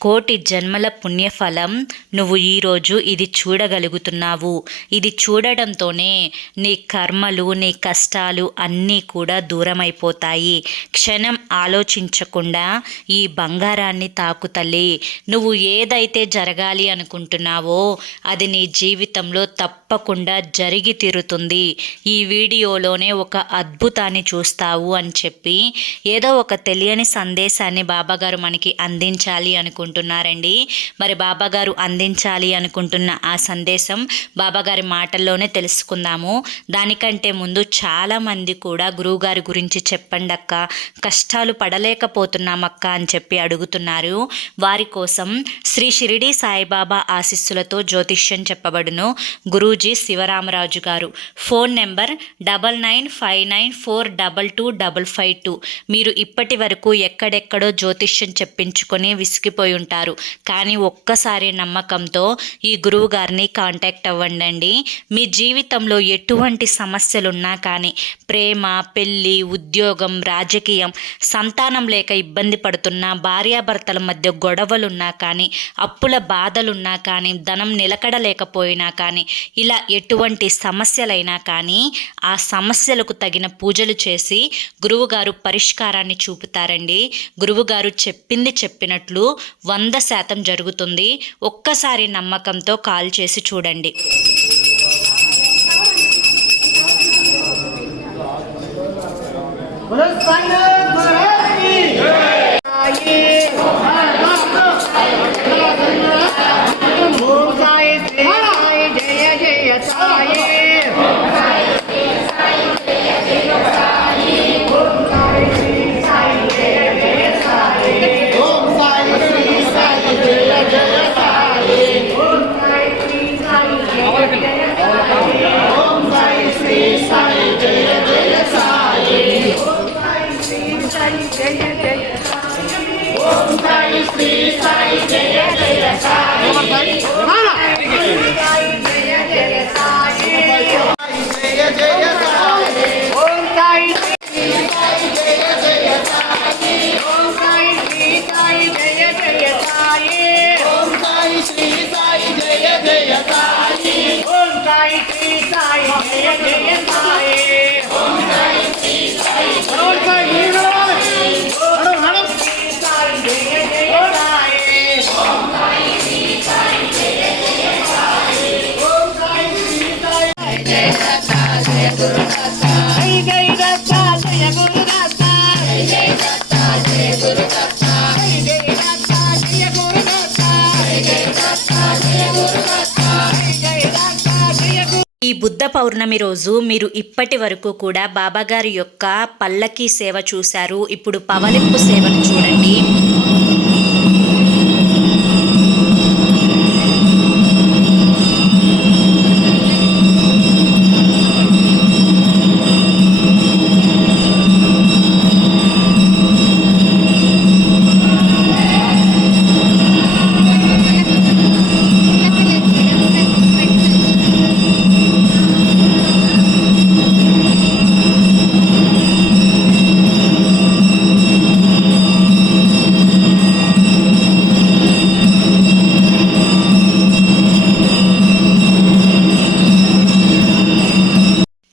కోటి జన్మల పుణ్యఫలం నువ్వు ఈరోజు ఇది చూడగలుగుతున్నావు. ఇది చూడడంతోనే నీ కర్మలు నీ కష్టాలు అన్నీ కూడా దూరమైపోతాయి. క్షణం ఆలోచించకుండా ఈ బంగారాన్ని తాకుతల్లి నువ్వు ఏదైతే జరగాలి అనుకుంటున్నావో అది నీ జీవితంలో తప్పకుండా జరిగి తీరుతుంది. ఈ వీడియోలోనే ఒక అద్భుతాన్ని చూస్తావు అని చెప్పి ఏదో ఒక తెలియని సందేశాన్ని బాబాగారు మనకి అందించాలి అనుకుంటున్నారండి. మరి బాబాగారు అందించాలి అనుకుంటున్న ఆ సందేశం బాబాగారి మాటల్లోనే తెలుసుకుందాము. దానికంటే ముందు చాలామంది కూడా గురువుగారి గురించి చెప్పండి అక్క కష్టాలు పడలేకపోతున్నామక్క అని చెప్పి అడుగుతున్నారు. వారి కోసం శ్రీ షిరిడి సాయిబాబా ఆశీస్సులతో జ్యోతిష్యం చెప్పబడును గురూజీ శివరామరాజు గారు. Phone number double nine five nine four double two double five two. మీరు ఇప్పటి వరకు ఎక్కడెక్కడో జ్యోతిష్యం చెప్పించుకొని విసిగిపోయి ఉంటారు. కానీ ఒక్కసారి నమ్మకంతో ఈ గురువు గారిని కాంటాక్ట్ అవ్వండి మీ జీవితంలో ఎటువంటి సమస్యలున్నా కానీ ప్రేమ పెళ్ళి ఉద్యోగం రాజకీయం సంతానం లేక ఇబ్బంది పడుతున్నా భార్యాభర్తల మధ్య గొడవలున్నా కానీ అప్పుల బాధలున్నా కానీ ధనం నిలకడలేకపోయినా కానీ ఇలా ఎటువంటి సమస్యలైనా కానీ ఆ సమస్యలకు తగిన పూజలు చేసి గురువుగారు పరిష్కారాన్ని చూపుతారండి. గురువుగారు చెప్పింది చెప్పినట్లు వంద శాతం జరుగుతుంది. ఒక్కసారి నమ్మకంతో కాల్ చేసి చూడండి. बोलो I ఈ బుద్ధ పౌర్ణమి రోజు మీరు ఇప్పటి వరకు కూడా బాబాగారి యొక్క పల్లకి సేవ చూశారు. ఇప్పుడు పవలింపు సేవను చూడండి.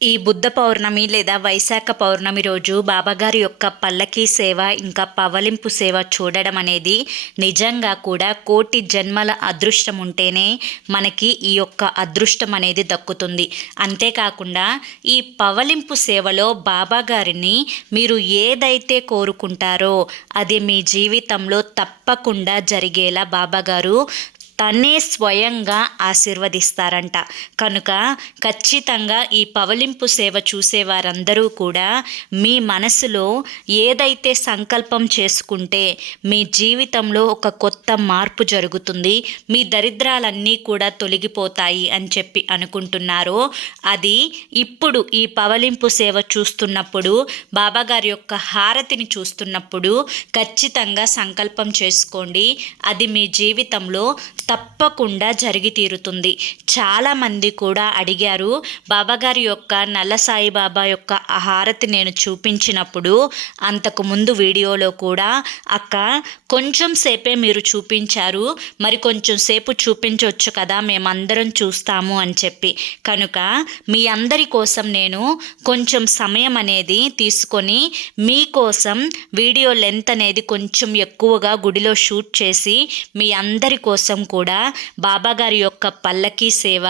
ఈ బుద్ధ పౌర్ణమి లేదా వైశాఖ పౌర్ణమి రోజు బాబాగారి యొక్క పల్లకీ సేవ ఇంకా పవలింపు సేవ చూడడం అనేది నిజంగా కూడా కోటి జన్మల అదృష్టం ఉంటేనే మనకి ఈ యొక్క అదృష్టం అనేది దక్కుతుంది. అంతేకాకుండా ఈ పవలింపు సేవలో బాబాగారిని మీరు ఏదైతే కోరుకుంటారో అది మీ జీవితంలో తప్పకుండా జరిగేలా బాబాగారు తనే స్వయంగా ఆశీర్వదిస్తారంట. కనుక ఖచ్చితంగా ఈ పవలింపు సేవ చూసేవారందరూ కూడా మీ మనసులో ఏదైతే సంకల్పం చేసుకుంటే మీ జీవితంలో ఒక కొత్త మార్పు జరుగుతుంది. మీ దరిద్రాలన్నీ కూడా తొలగిపోతాయి అని చెప్పి అనుకుంటున్నారో అది ఇప్పుడు ఈ పవలింపు సేవ చూస్తున్నప్పుడు బాబాగారి యొక్క హారతిని చూస్తున్నప్పుడు ఖచ్చితంగా సంకల్పం చేసుకోండి. అది మీ జీవితంలో తప్పకుండా జరిగి తీరుతుంది చాలామంది కూడా అడిగారు బాబాగారి యొక్క నల్ల సాయిబాబా యొక్క ఆ హారతి నేను చూపించినప్పుడు అంతకు ముందు వీడియోలో కూడా అక్క కొంచెం సేపే మీరు చూపించారు మరి కొంచెం సేపు చూపించవచ్చు కదా మేమందరం చూస్తాము అని చెప్పి. కనుక మీ అందరి కోసం నేను కొంచెం సమయం అనేది తీసుకొని మీకోసం వీడియో లెంత్ అనేది కొంచెం ఎక్కువగా గుడిలో షూట్ చేసి మీ అందరి కోసం కూడా బాబాగారి యొక్క పల్లకీ సేవ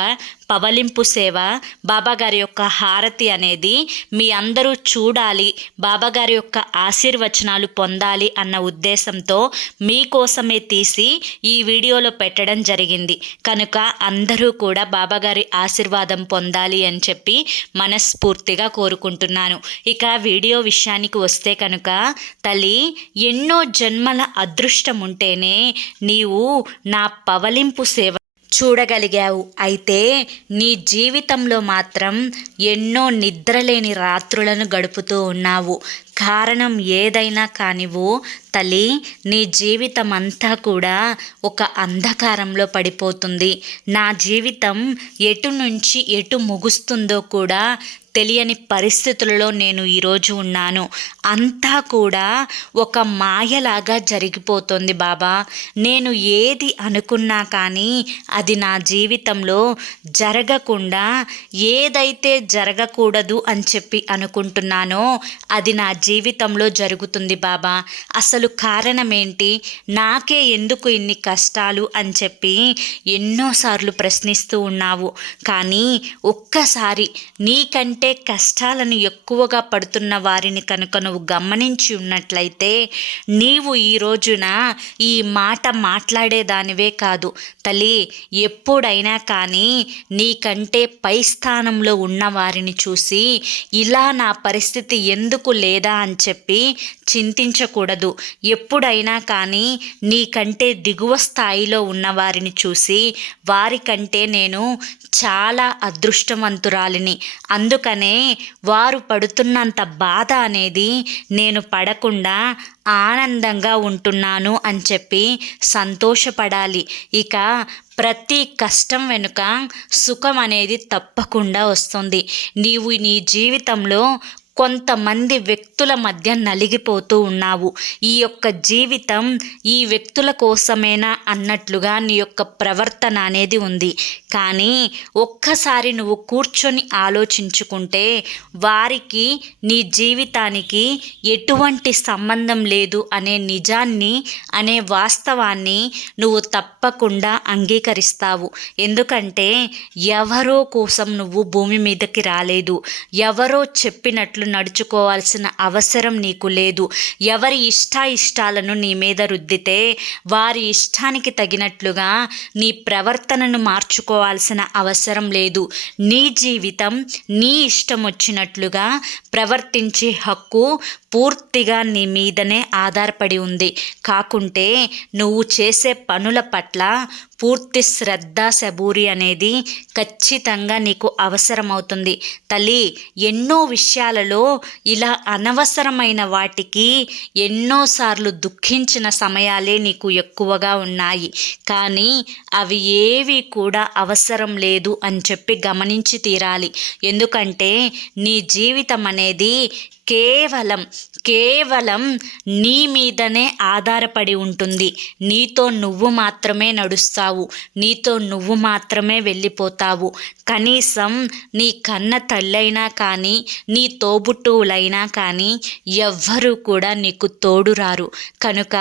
పవలింపు సేవ బాబాగారి యొక్క హారతి అనేది మీ అందరూ చూడాలి బాబాగారి యొక్క ఆశీర్వచనాలు పొందాలి అన్న ఉద్దేశంతో మీకోసమే తీసి ఈ వీడియోలో పెట్టడం జరిగింది. కనుక అందరూ కూడా బాబాగారి ఆశీర్వాదం పొందాలి అని చెప్పి మనస్ఫూర్తిగా కోరుకుంటున్నాను. ఇక వీడియో విషయానికి వస్తే కనుక తల్లి ఎన్నో జన్మల అదృష్టం ఉంటేనే నీవు నా పవలింపు సేవ చూడగలిగావు. అయితే నీ జీవితంలో మాత్రం ఎన్నో నిద్రలేని రాత్రులను గడుపుతూ ఉన్నావు. కారణం ఏదైనా కానివ్వు తల్లి నీ జీవితం అంతా కూడా ఒక అంధకారంలో పడిపోతుంది. నా జీవితం ఎటు నుంచి ఎటు ముగుస్తుందో కూడా తెలియని పరిస్థితులలో నేను ఈరోజు ఉన్నాను. అంతా కూడా ఒక మాయలాగా జరిగిపోతుంది బాబా. నేను ఏది అనుకున్నా కానీ అది నా జీవితంలో జరగకుండా ఏదైతే జరగకూడదు అని చెప్పి అనుకుంటున్నానో అది నా జీవితంలో జరుగుతుంది బాబా. అసలు కారణం ఏంటి నాకే ఎందుకు ఇన్ని కష్టాలు అని చెప్పి ఎన్నోసార్లు ప్రశ్నిస్తూ ఉన్నావు. కానీ ఒక్కసారి నీకంటే కష్టాలను ఎక్కువగా పడుతున్న వారిని కనుక నువ్వు గమనించి ఉన్నట్లయితే నీవు ఈ రోజున ఈ మాట మాట్లాడేదానివే కాదు. తల్లి ఎప్పుడైనా కానీ నీకంటే పై స్థానంలో ఉన్న వారిని చూసి ఇలా నా పరిస్థితి ఎందుకు లేదా అని చెప్పి చింతించకూడదు. ఎప్పుడైనా కానీ నీకంటే దిగువ స్థాయిలో ఉన్నవారిని చూసి వారికంటే నేను చాలా అదృష్టవంతురాలిని. అందుకని వారు పడుతున్నంత బాధ అనేది నేను పడకుండా ఆనందంగా ఉంటున్నాను అని చెప్పి సంతోషపడాలి. ఇక ప్రతి కష్టం వెనుక సుఖం అనేది తప్పకుండా వస్తుంది. నీవు నీ జీవితంలో కొంతమంది వ్యక్తుల మధ్య నలిగిపోతూ ఉన్నావు. ఈ యొక్క జీవితం ఈ వ్యక్తుల కోసమేనా అన్నట్లుగా నీ యొక్క ప్రవర్తన అనేది ఉంది. కానీ ఒక్కసారి నువ్వు కూర్చొని ఆలోచించుకుంటే వారికి నీ జీవితానికి ఎటువంటి సంబంధం లేదు అనే నిజాన్ని అనే వాస్తవాన్ని నువ్వు తప్పకుండా అంగీకరిస్తావు. ఎందుకంటే ఎవరో కోసం నువ్వు భూమి మీదకి రాలేదు. ఎవరో చెప్పినట్లు నడుచుకోవాల్సిన అవసరం నీకు లేదు. ఎవరి ఇష్టాయిష్టాలను నీ మీద రుద్దితే వారి ఇష్టానికి తగినట్లుగా నీ ప్రవర్తనను చేసుకోవాల్సిన అవసరం లేదు. నీ జీవితం నీ ఇష్టం వచ్చినట్లుగా ప్రవర్తించే హక్కు పూర్తిగా నీ మీదనే ఆధారపడి ఉంది. కాకుంటే నువ్వు చేసే పనుల పట్ల పూర్తి శ్రద్ధ సబూరి అనేది ఖచ్చితంగా నీకు అవసరమవుతుంది. తల్లి ఎన్నో విషయాలలో ఇలా అనవసరమైన వాటికి ఎన్నోసార్లు దుఃఖించిన సమయాలే నీకు ఎక్కువగా ఉన్నాయి. కానీ అవి ఏవి కూడా అవసరం లేదు అని చెప్పి గమనించి తీరాలి. ఎందుకంటే నీ జీవితం అనేది కేవలం కేవలం నీ మీదనే ఆధారపడి ఉంటుంది. నీతో నువ్వు మాత్రమే నడుస్తావు. నీతో నువ్వు మాత్రమే వెళ్ళిపోతావు. కనీసం నీ కన్న తల్లైనా కానీ నీ తోబుట్టువులైనా కానీ ఎవ్వరూ కూడా నీకు తోడు రారు కనుక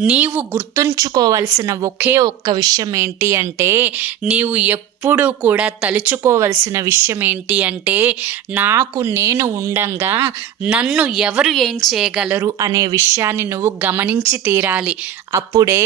నీవు గుర్తుంచుకోవాల్సిన ఒకే ఒక్క విషయం ఏంటి అంటే నీవు ఎప్పుడు ఎప్పుడూ కూడా తలుచుకోవలసిన విషయం ఏంటి అంటే నాకు నేను ఉండంగా నన్ను ఎవరు ఏం చేయగలరు అనే విషయాన్ని నువ్వు గమనించి తీరాలి. అప్పుడే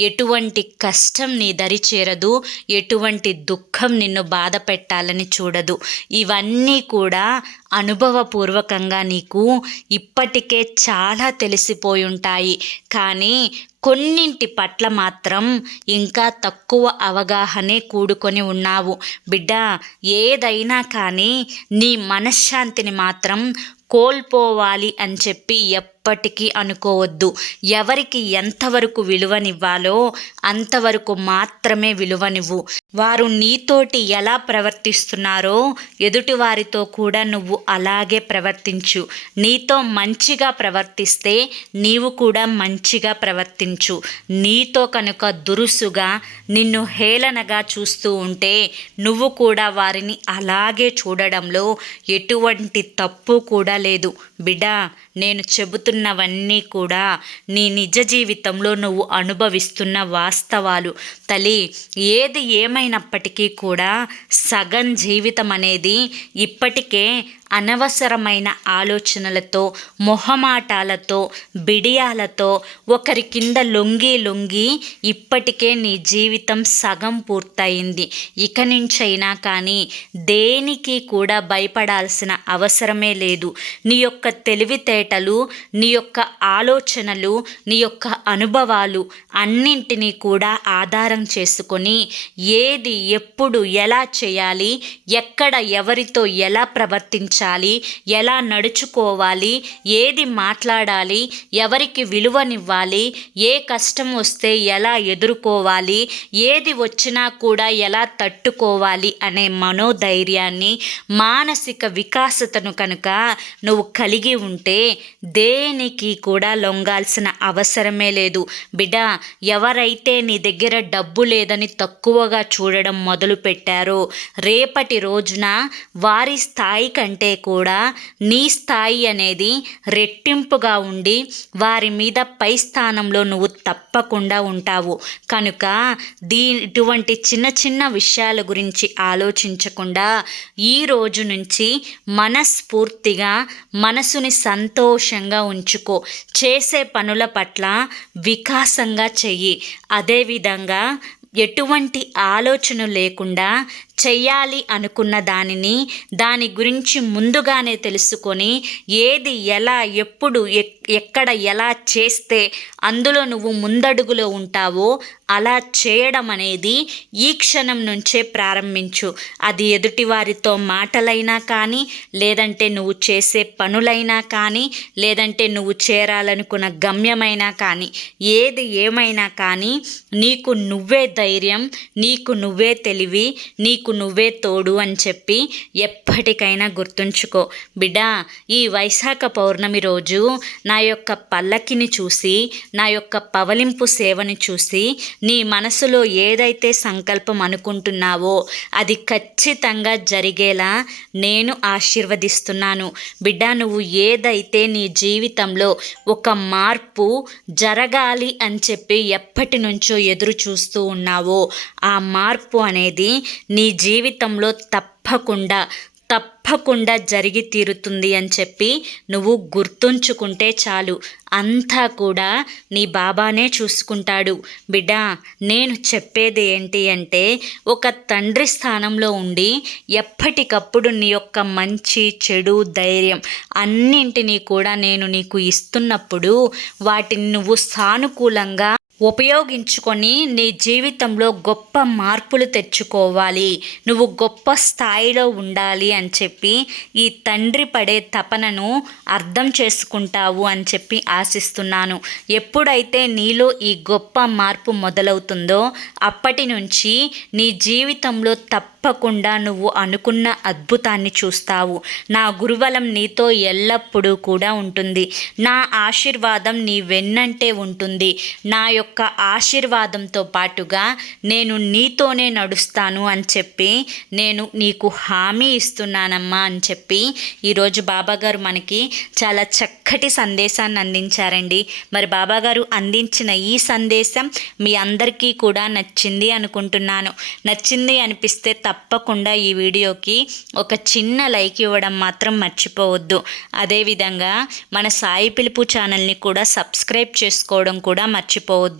ఎటువంటి కష్టం నీ దరి చేరదు ఎటువంటి దుఃఖం నిన్ను బాధ పెట్టాలని చూడదు. ఇవన్నీ కూడా అనుభవపూర్వకంగా నీకు ఇప్పటికే చాలా తెలిసిపోయి ఉంటాయి కానీ కొన్నింటి పట్ల మాత్రం ఇంకా తక్కువ అవగాహనే కూడుకొని ఉన్నావు. బిడ్డ ఏదైనా కానీ నీ మనశ్శాంతిని మాత్రం కోల్పోవాలి అని చెప్పి ఎప్పటికీ అనుకోవద్దు. ఎవరికి ఎంతవరకు విలువనివ్వాలో అంతవరకు మాత్రమే విలువనివ్వు. వారు నీతోటి ఎలా ప్రవర్తిస్తున్నారో ఎదుటి వారితో కూడా నువ్వు అలాగే ప్రవర్తించు. నీతో మంచిగా ప్రవర్తిస్తే నీవు కూడా మంచిగా ప్రవర్తించు. నీతో కనుక దురుసుగా నిన్ను హేళనగా చూస్తూ ఉంటే నువ్వు కూడా వారిని అలాగే చూడడంలో ఎటువంటి తప్పు కూడా లేదు. బిడ్డ నేను చెబుతున్న చెబుతున్నవన్నీ కూడా నీ నిజ జీవితంలో నువ్వు అనుభవిస్తున్న వాస్తవాలు. తల్లి ఏది ఏమైనప్పటికీ కూడా సగం జీవితం అనేది ఇప్పటికే అనవసరమైన ఆలోచనలతో మొహమాటాలతో బిడియాలతో ఒకరి కింద లొంగి లొంగి ఇప్పటికే నీ జీవితం సగం పూర్తయింది. ఇక నుంచైనా కానీ దేనికి కూడా భయపడాల్సిన అవసరమే లేదు. నీ యొక్క తెలివితేటలు నీ యొక్క ఆలోచనలు నీ యొక్క అనుభవాలు అన్నింటినీ కూడా ఆధారం చేసుకొని ఏది ఎప్పుడు ఎలా చేయాలి ఎక్కడ ఎవరితో ఎలా ప్రవర్తించాలి ఎలా నడుచుకోవాలి? ఏది మాట్లాడాలి? ఎవరికి విలువనివ్వాలి? ఏ కష్టం వస్తే ఎలా ఎదుర్కోవాలి? ఏది వచ్చినా కూడా ఎలా తట్టుకోవాలి అనే మనోధైర్యాన్ని మానసిక వికాసతను కనుక నువ్వు కలిగి ఉంటే దేనికి కూడా లొంగాల్సిన అవసరమే లేదు. బిడ్డ ఎవరైతే నీ దగ్గర డబ్బు లేదని తక్కువగా చూడడం మొదలు పెట్టారో రేపటి రోజున వారి స్థాయి కంటే కూడా నీ స్థాయి అనేది రెట్టింపుగా ఉండి వారి మీద పై స్థానంలో నువ్వు తప్పకుండా ఉంటావు. కనుక దీ ఇటువంటి చిన్న చిన్న విషయాల గురించి ఆలోచించకుండా ఈ రోజు నుంచి మనస్ఫూర్తిగా మనసుని సంతోషంగా ఉంచుకో. చేసే పనుల పట్ల వికాసంగా చెయ్యి. అదేవిధంగా ఎటువంటి ఆలోచన లేకుండా చెయ్యాలి అనుకున్న దానిని దాని గురించి ముందుగానే తెలుసుకొని ఏది ఎలా ఎప్పుడు ఎక్- ఎక్కడ ఎలా చేస్తే అందులో నువ్వు ముందడుగులో ఉంటావో అలా చేయడం అనేది ఈ క్షణం నుంచే ప్రారంభించు. అది ఎదుటివారితో మాటలైనా కానీ లేదంటే నువ్వు చేసే పనులైనా కానీ లేదంటే నువ్వు చేరాలనుకున్న గమ్యమైనా కానీ ఏది ఏమైనా కానీ నీకు నువ్వే ధైర్యం నీకు నువ్వే తెలివి నీకు నువ్వే తోడు అని చెప్పి ఎప్పటికైనా గుర్తుంచుకో. బిడ్డ ఈ వైశాఖ పౌర్ణమి రోజు నా యొక్క పల్లకిని చూసి నా యొక్క పవలింపు సేవని చూసి నీ మనసులో ఏదైతే సంకల్పం అనుకుంటున్నావో అది ఖచ్చితంగా జరిగేలా నేను ఆశీర్వదిస్తున్నాను. బిడ్డ నువ్వు ఏదైతే నీ జీవితంలో ఒక మార్పు జరగాలి అని చెప్పి ఎప్పటి నుంచో ఎదురు చూస్తూ ఉన్నావో ఆ మార్పు అనేది నీ జీవితంలో తప్పకుండా తప్పకుండా జరిగి తీరుతుంది అని చెప్పి నువ్వు గుర్తుంచుకుంటే చాలు. అంతా కూడా నీ బాబానే చూసుకుంటాడు. బిడ్డా నేను చెప్పేది ఏంటి అంటే ఒక తండ్రి స్థానంలో ఉండి ఎప్పటికప్పుడు నీ యొక్క మంచి చెడు ధైర్యం అన్నింటినీ కూడా నేను నీకు ఇస్తున్నప్పుడు వాటిని నువ్వు సానుకూలంగా ఉపయోగించుకొని నీ జీవితంలో గొప్ప మార్పులు తెచ్చుకోవాలి. నువ్వు గొప్ప స్థాయిలో ఉండాలి అని చెప్పి ఈ తండ్రి పడే తపనను అర్థం చేసుకుంటావు అని చెప్పి ఆశిస్తున్నాను. ఎప్పుడైతే నీలో ఈ గొప్ప మార్పు మొదలవుతుందో అప్పటి నుంచి నీ జీవితంలో తప్పకుండా నువ్వు అనుకున్న అద్భుతాన్ని చూస్తావు. నా గురువలం నీతో ఎల్లప్పుడూ కూడా ఉంటుంది. నా ఆశీర్వాదం నీ వెన్నంటే ఉంటుంది. నా యొక్క ఆశీర్వాదంతో పాటుగా నేను నీతోనే నడుస్తాను అని చెప్పి నేను నీకు హామీ ఇస్తున్నానమ్మా అని చెప్పి ఈరోజు బాబాగారు మనకి చాలా చక్కటి సందేశాన్ని అందించారండి. మరి బాబాగారు అందించిన ఈ సందేశం మీ అందరికీ కూడా నచ్చింది అనుకుంటున్నాను. నచ్చింది అనిపిస్తే తప్పకుండా ఈ వీడియోకి ఒక చిన్న లైక్ ఇవ్వడం మాత్రం మర్చిపోవద్దు. అదేవిధంగా మన సాయి పిలుపు ఛానల్ని కూడా సబ్స్క్రైబ్ చేసుకోవడం కూడా మర్చిపోవద్దు.